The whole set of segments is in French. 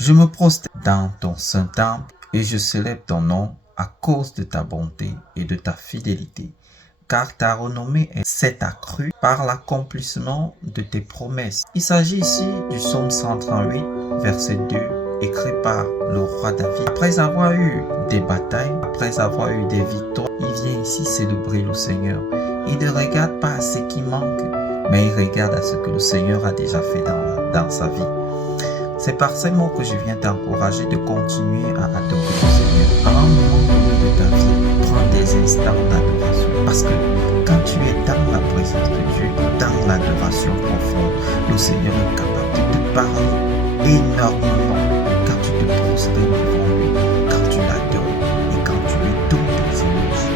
Je me prosterne dans ton saint temple et je célèbre ton nom à cause de ta bonté et de ta fidélité, car ta renommée s'est accrue par l'accomplissement de tes promesses. Il s'agit ici du psaume 138, verset 2, écrit par le roi David. Après avoir eu des batailles, après avoir eu des victoires, il vient ici célébrer le Seigneur. Il ne regarde pas à ce qui manque, mais il regarde à ce que le Seigneur a déjà fait dans sa vie. C'est par ces mots que je viens t'encourager de continuer à adorer le Seigneur. À un moment donné de ta vie, prends des instants d'adoration. Parce que quand tu es dans la présence de Dieu, dans l'adoration profonde, le Seigneur est capable de te parler énormément. Quand tu te prosternes devant lui, quand tu l'adores et quand tu lui donnes des éloges.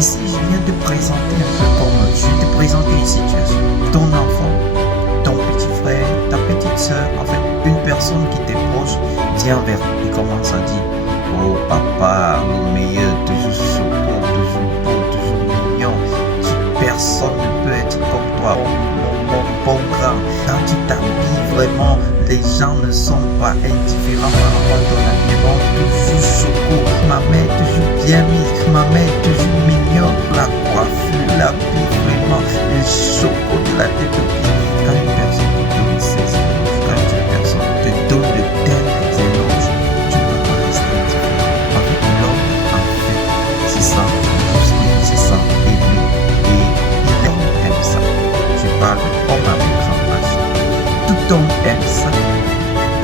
Ici, je viens te présenter un peu comme je vais te présenter une situation. Ton enfant, ton petit frère, ta petite soeur, en fait, une personne qui t'est proche vient vers lui et commence à dire: oh papa, le meilleur, toujours choco, toujours beau, toujours mignon. Personne ne peut être comme toi, mon bon grand. Quand tu t'habilles vraiment, les gens ne sont pas indifférents par rapport à ton habillement. Toujours choco, ma mère toujours bien mise, ma mère toujours mignonne. La coiffure, l'habit vraiment, le choco de la tête aux pieds. Quand une personne te donne ses éloges, quand une personne te donne de tels éloges, tu ne peux pas rester indifférent. Avec l'homme, en fait, c'est ça, c'est ça, aimer. Et l'homme aime ça. Je parle de homme avec grand H. Tout homme aime ça.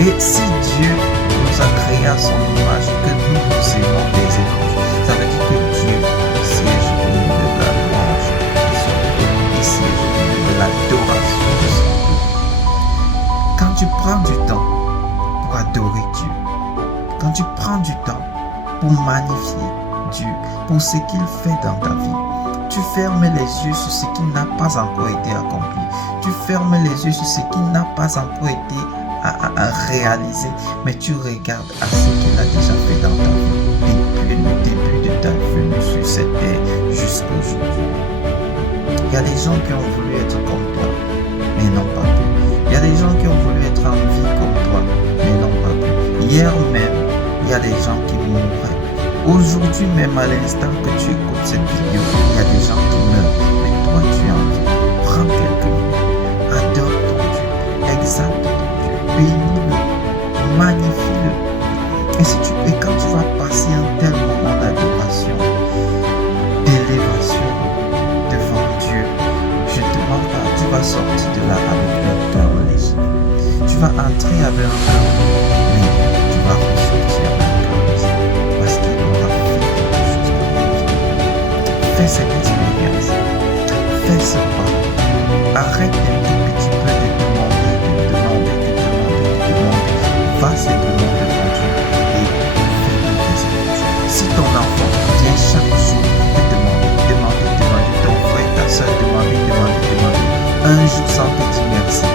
Et si Dieu nous a créé à son image, que nous aimons des éloges, ça veut dire que Dieu siège au milieu de la louange, il siège au milieu de l'adoration. Quand tu prends du temps pour adorer Dieu, quand tu prends du temps pour magnifier Dieu, pour ce qu'il fait dans ta vie, tu fermes les yeux sur ce qui n'a pas encore été accompli. Tu fermes les yeux sur ce qui n'a pas encore été réalisé, mais tu regardes à ce qu'il a déjà fait dans ta vie depuis le début de ta venue sur cette terre jusqu'à aujourd'hui. Il y a des gens qui ont voulu être comme toi, mais n'ont pas pu. Il y a des gens qui ont voulu être en vie comme toi, mais n'ont pas pu. Hier même, il y a des gens qui mourraient. Aujourd'hui même, à l'instant que tu écoutes cette vidéo, il y a des gens qui meurent. Mais toi, tu es en vie. Prends quelques minutes. Adore ton Dieu. Exalte ton Dieu. Bénis-le. Magnifie-le. Et quand tu vas passer un tel moment d'adoration, d'élévation devant Dieu, je te demande pas, tu vas sortir de là avec le cœur léger. Tu vas entrer avec un cœur, mais tu vas ressortir avec un cœur léger. Parce qu'il aura fait quelque chose dans ta vie. Fais cette expérience. Fais ce pas. Arrête un tout petit peu de demander. Va simplement devant Dieu et fais-le des éloges. Si ton enfant vient chaque jour te demander, ton frère, ta soeur, demander, un jour sans te dire merci,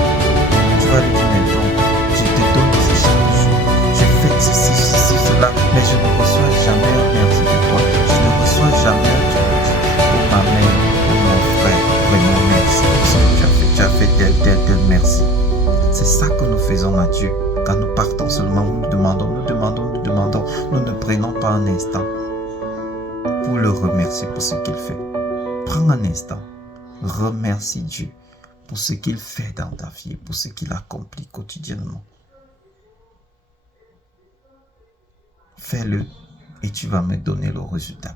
tu vas lui dire: maintenant, je te donne ici chaque jour, je fais ceci, cela, mais je ne reçois jamais un merci de toi, je ne reçois jamais un tu me dis: oh ma mère, oh mon frère, vraiment merci pour ce que tu as fait tel, merci. C'est ça que nous faisons à Dieu. Quand nous partons seulement, nous demandons, nous ne prenons pas un instant pour le remercier pour ce qu'il fait. Prends un instant, remercie Dieu pour ce qu'il fait dans ta vie et pour ce qu'il accomplit quotidiennement. Fais-le et tu vas me donner le résultat.